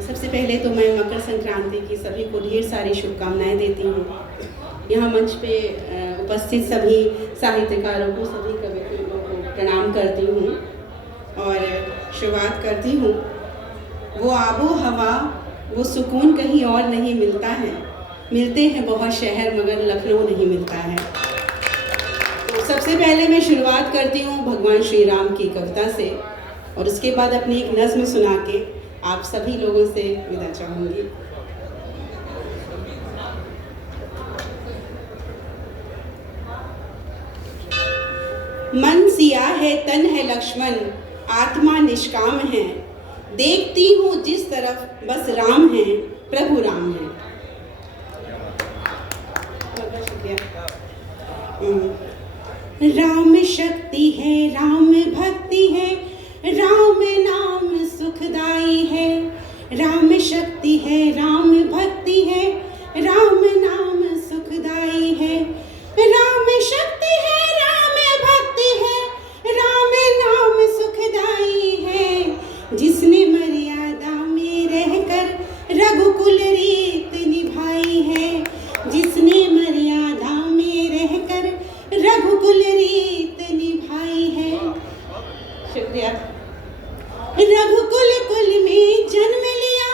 सबसे पहले तो मैं मकर संक्रांति की सभी को ढेर सारी शुभकामनाएं देती हूँ। यहाँ मंच पे उपस्थित सभी साहित्यकारों को, सभी कवियों को प्रणाम करती हूँ और शुरुआत करती हूँ। वो आबो हवा, वो सुकून कहीं और नहीं मिलता है, मिलते हैं बहुत शहर मगर लखनऊ नहीं मिलता है। तो सबसे पहले मैं शुरुआत करती हूँ भगवान श्री राम की कविता से और उसके बाद अपनी एक नज़्म सुना के आप सभी लोगों से विदा चाहूँगी। मन सिया है, तन है लक्ष्मण, आत्मा निष्काम है, देखती हूँ जिस तरफ बस राम है, प्रभु राम है। राम शक्ति है, राम भक्ति है, राम नाम सुखदाई है। राम शक्ति है, राम भक्ति है, राम नाम सुखदाई है। राम शक्ति है, राम भक्ति है, राम नाम सुखदाई है। जिसने मर्यादा में रहकर रघुकुल रीत निभाई है, जिसने मर्यादा में रहकर रघुकुल रीत निभाई है। शुक्रिया। रघुकुल कुल में जन्म लिया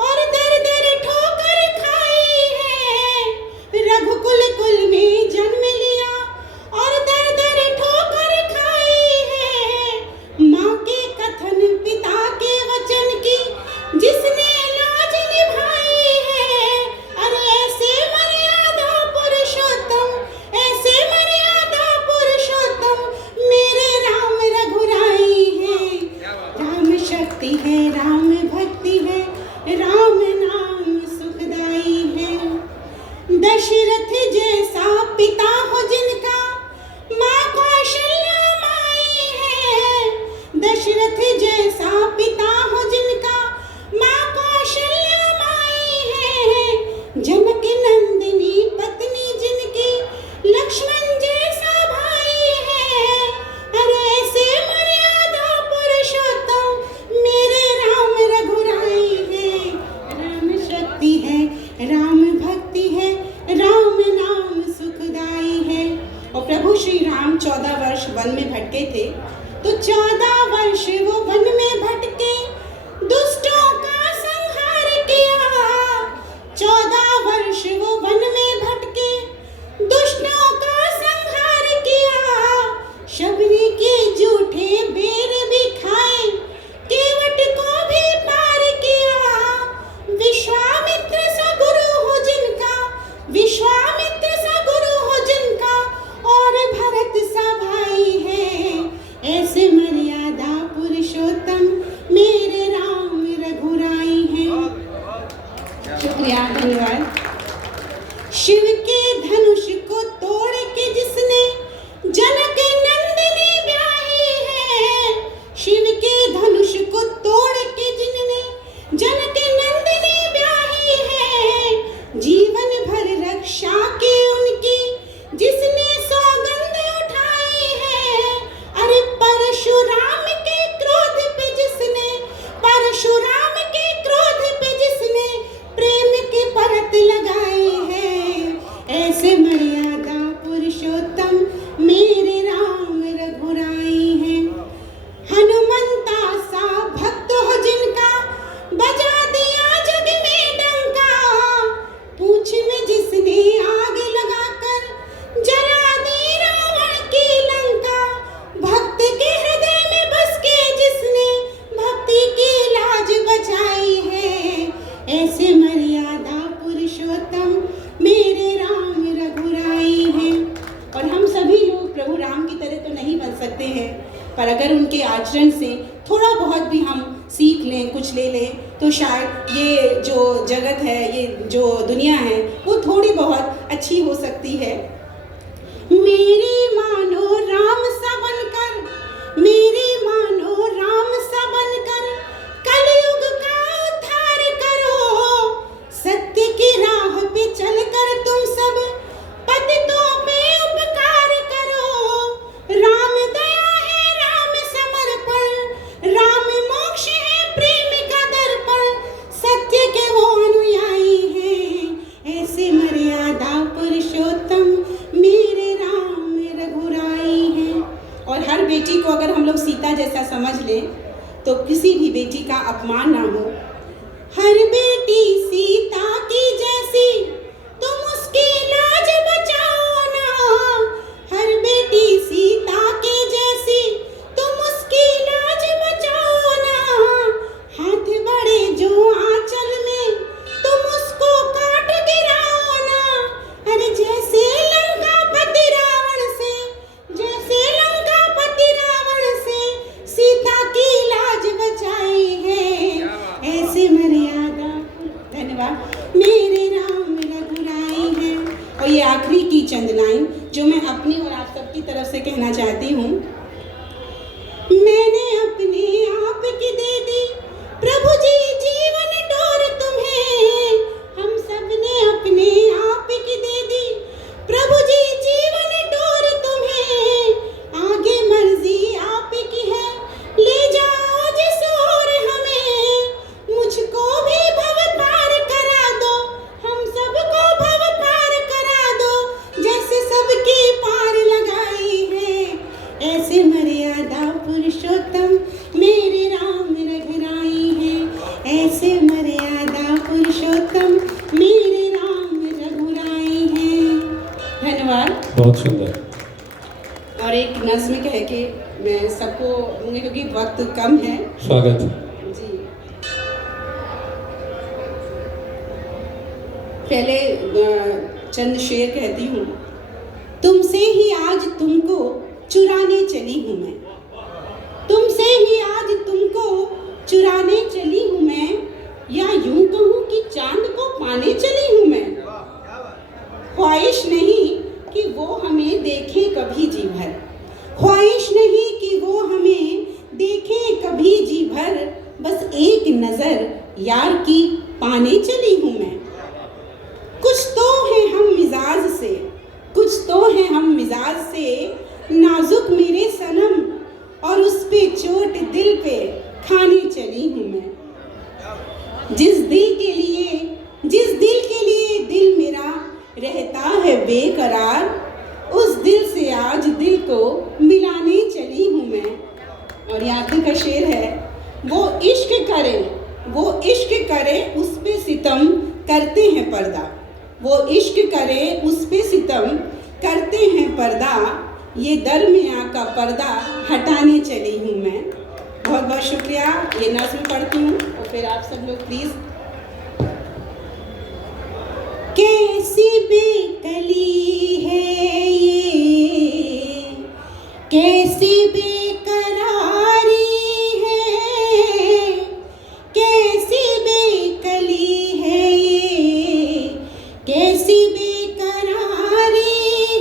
और दर दर ठोकर खाई है। रघुकुल कुल में जन्म लिया और दर दर ठोकर खाई है। माँ के कथन, पिता के वचन की जिसने लाज निभाई है। अरे ऐसे मर्यादा पुरुषोत्तम, ऐसे मर्यादा पुरुषोत्तम मेरे राम रघुराई है। राम शक्ति है, राम भक्ति है, राम नाम सुखदाई है। दशरथ जैसा पिता हो जिनका, माँ कौशल्या माई है। दशरथ जैसा पिता हो जिनका, माँ कौशल्या माई है। जनक नंदिनी पत्नी जिनकी, लक्ष्मण जैसा भाई है। अरे ऐसे मर्यादा पुरुषोत्तम मेरे राम रघुराई है। राम शक्ति है, राम भक्ति है, राम नाम सुखदाई है। और प्रभु श्री राम 14 वर्ष वन में भटके थे, तो 14 वर्ष वो वन में भटके, दुष्टों का संहार किया। 14 वर्ष वो वन में भटके, दुष्टों का संहार किया। शबरी के झूठे बेर भी खाए, केवट को भी पार किया। विश्वामित्र सा गुरु हो जिनका, विश्वामित्र सा गुरु हो जिनका, और भरत सा भाई है। ऐसे मर्यादा पुरुषोत्तम मेरे राम रघुराई है। शुक्रिया, धन्यवाद। शिव के धनुष को तोड़ के जिसने जनक नंदिनी ब्याही है। शिव के धनुष को तोड़ के जिनने जनक नंदिनी ब्याही है। जीवन भर रक्षा की उनकी जिसने सौगंध उठाई है। अरे परशुराम के क्रोध पे जिसने, परशुराम के क्रोध पे जिसने प्रेम की परत लगाई है। ऐसे मर्यादा पुरुषोत्तम मेरे राम रघुराई है। हनुमंता सा भक्त हो जिनका, बजा दिया जग में डंका। पूंछ में जिसने आग लगाकर जला दी रावण की लंका। भक्त के हृदय में बस के जिसने भक्ति की लाज बचाई है। ऐसे मर्यादा पुरुषोत्तम मेरे राम रघुराई है। और हम सभी लोग प्रभु राम की तरह तो नहीं बन सकते हैं, पर अगर उनके आचरण से थोड़ा बहुत भी हम सीख लें, कुछ ले लें, तो शायद ये जो जगत है, ये जो दुनिया है, वो थोड़ी बहुत अच्छी हो सकती है। मेरी मानो राम सा बनकर, मेरी मानो राम सा बनकर, कलयुग का उद्धार करो। सत्य की राह पे चलकर तुम सब पतितों पे उपकार करो। राम दया है, राम समर्पण, राम मोक्ष है, प्रेम का दर्पण। अपमान ना हो। हर बेटी सीता की जैसी तुम उसकी लाज बचाओ ना, हर बेटी सीता के जैसी तुम उसकी लाज बचाओ ना। हाथ बड़े जो आंचल में तुम उसको काट गिराओ ना। अरे जैसे लंकापति रावण से, जैसे लंकापति रावण से सीता की लाज बचाई है, ऐसे मर्यादा। धन्यवाद। मेरे राम रघुराई है। और ये आखिरी की चंद लाइन जो मैं अपनी और आप सबकी तरफ से कहना चाहती हूँ। मैंने अपने आप की दे दी प्रभु जी जीवन डोर तुम्हें, हम सब ने अपने आप की दे दी प्रभु जी जीवन डोर तुम्हें। आगे मर्जी आप की है, ले जाओ जिस ओर हमें, मुझको भी भव पार करा दो, हम सबको भव पार करा दो, जैसे सबकी पार लगाई है, ऐसे मर्यादा पुरुषोत्तम मेरे राम रघुराई है, ऐसे मर्यादा पुरुषोत्तम मेरे राम रघुराई है। धन्यवाद। बहुत सुंदर। और एक नज़्म कह के मैं सबको दूंगी क्योंकि वक्त कम है। स्वागत। जी, पहले चंद शेर कहती हूँ। तुमसे ही आज तुमको चुराने चली हूँ मैं, तुमसे ही आज तुमको चुराने चली हूँ मैं, या यूं कहूँ कि चांद को पाने चली हूँ मैं। ख्वाहिश नहीं कि वो हमें देखे कभी जी भर, ख्वाहिश नहीं कि वो हमें देखे कभी जी भर, बस एक नजर यार की पाने चली हूँ मैं। कुछ तो है हम मिजाज से, कुछ तो है हम मिजाज से नाजुक मेरे सनम, और उस पे चोट दिल पे खाने चली हूँ मैं। जिस दिल के लिए दिल मेरा रहता है बेकरार, उस दिल से आज दिल को मिलाने चली हूँ मैं। और ये आखिर का शेर है। वो इश्क करे उस पे सितम करते हैं पर्दा, वो इश्क करे उस पे सितम करते हैं पर्दा, ये दरमियाँ का पर्दा हटाने चली हूँ मैं। बहुत बहुत शुक्रिया। ये नज़्म पढ़ती हूँ और फिर आप सब लोग प्लीज़। कैसी बेकली है ये, कैसी बेकरारी है, कैसी बेकली है ये, कैसी बेकरारी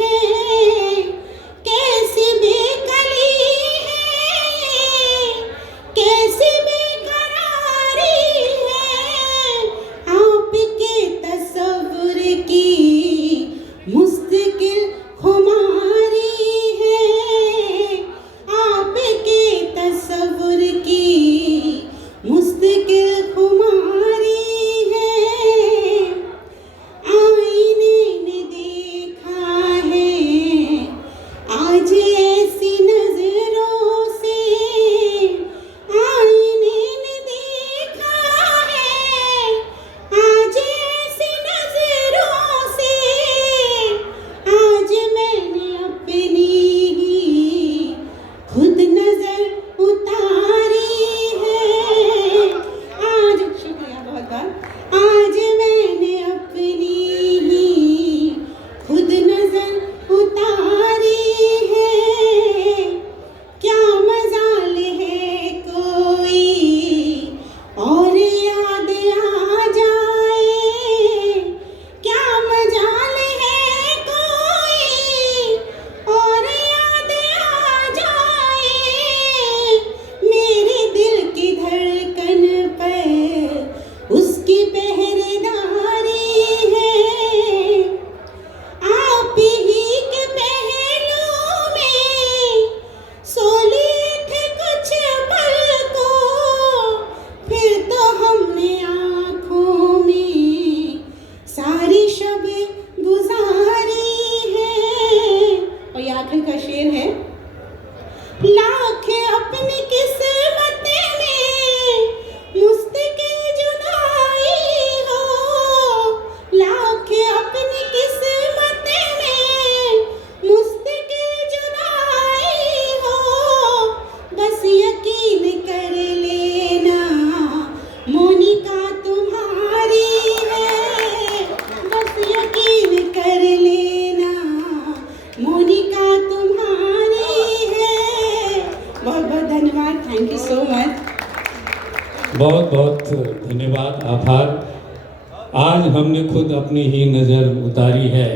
है, कैसी बेकली है, कैसी बेकरारी है, आपके तसव्वुर की मुस्तकिल खुमारी है, कालिका तुम्हारी है। बहुत बहुत धन्यवाद, थैंक यू सो मच। बहुत बहुत धन्यवाद, आभार। आज हमने खुद अपनी ही नज़र उतारी है